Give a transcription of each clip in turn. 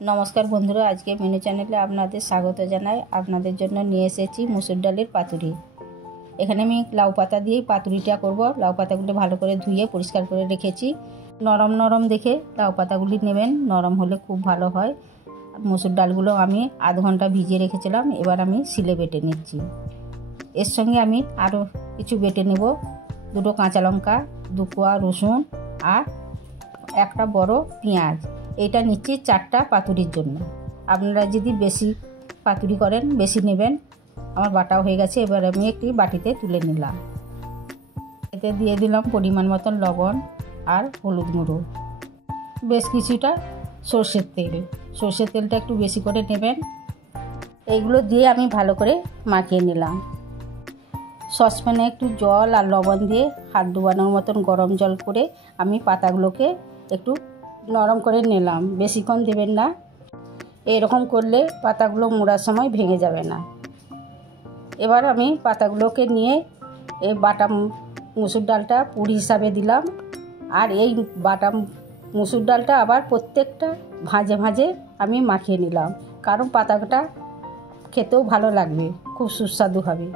নমস্কার বন্ধুরা, আজকে মেনু চ্যানেলে আপনাদের স্বাগত জানাই। আপনাদের জন্য নিয়ে এসেছি মুসুর ডালের পাতুরি। এখানে আমি লাউ পাতা দিয়ে পাতুরিটা করব। লাউ পাতাগুলো ভালো করে ধুয়ে পরিষ্কার করে রেখেছি। নরম নরম দেখে লাউ পাতাগুলি নেবেন, নরম হলে খুব ভালো হয়। মুসুর ডালগুলো আমি আধ ঘন্টা ভিজিয়ে রেখেছিলাম, এবার আমি শিলে বেটে নিচ্ছি। এর সঙ্গে আমি আরও কিছু বেটে নেব। 2 কাঁচা লঙ্কা, 2 কোয়া রসুন আর একটা বড় পেঁয়াজ। এটা নিচ্ছি 4টা পাতুরির জন্য। আপনারা যদি বেশি পাতুরি করেন বেশি নেবেন। আমার বাটাও হয়ে গেছে, এবার আমি একটি বাটিতে তুলে নিলাম। এতে দিয়ে দিলাম পরিমাণ মতন লবণ আর হলুদ গুঁড়ো, বেশ কিছুটা সর্ষের তেল। সর্ষের তেলটা একটু বেশি করে নেবেন। এইগুলো দিয়ে আমি ভালো করে মাখিয়ে নিলাম। সসপ্যানে একটু জল আর লবণ দিয়ে হাত ডুবানোর মতন গরম জল করে আমি পাতাগুলোকে একটু নরম করে নিলাম। বেশিক্ষণ দেবেন না, এরকম করলে পাতাগুলো মোড়ার সময় ভেঙে যাবে না। এবার আমি পাতাগুলোকে নিয়ে এই বাটা মুসুর ডালটা পুর হিসাবে দিলাম। আর এই বাটা মুসুর ডালটা আবার প্রত্যেকটা ভাঁজে ভাঁজে আমি মাখিয়ে নিলাম, কারণ পাতাটা খেতেও ভালো লাগবে, খুব সুস্বাদু হবে।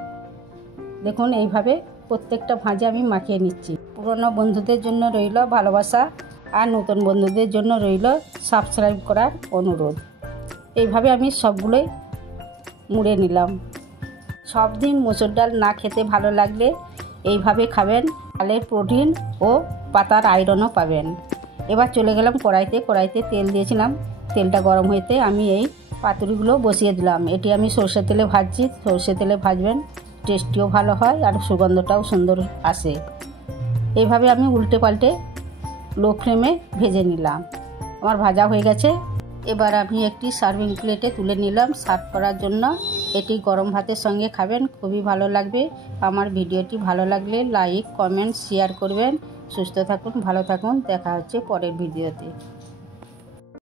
দেখুন এইভাবে প্রত্যেকটা ভাঁজে আমি মাখিয়ে নিচ্ছি। পুরনো বন্ধুদের জন্য রইল ভালোবাসা, আর নতুন বন্ধুদের জন্য রইল সাবস্ক্রাইব করার অনুরোধ। এইভাবে আমি সবগুলোই মুড়ে নিলাম। সব দিন মুসুর ডাল না খেতে ভালো লাগলে এইভাবে খাবেন, ডালের প্রোটিন ও পাতার আয়রনও পাবেন। এবার চলে গেলাম কড়াইতে তেল দিয়েছিলাম। তেলটা গরম হইতে আমি এই পাতুরিগুলো বসিয়ে দিলাম। এটি আমি সরষের তেলে ভাজছি। সরষের তেলে ভাজবেন, টেস্টিও ভালো হয় আর সুগন্ধটাও সুন্দর আসে। এইভাবে আমি উল্টে পাল্টে লো ফ্লেমে ভেজে নিলাম। আমার ভাজা হয়ে গেছে। এবার আমি একটি সার্ভিং প্লেটে তুলে নিলাম সার্ভ করার জন্য। এটি গরম ভাতের সঙ্গে খাবেন, খুবই ভালো লাগবে। আমার ভিডিওটি ভালো লাগলে লাইক, কমেন্ট, শেয়ার করবেন। সুস্থ থাকুন, ভালো থাকুন। দেখা হচ্ছে পরের ভিডিওতে।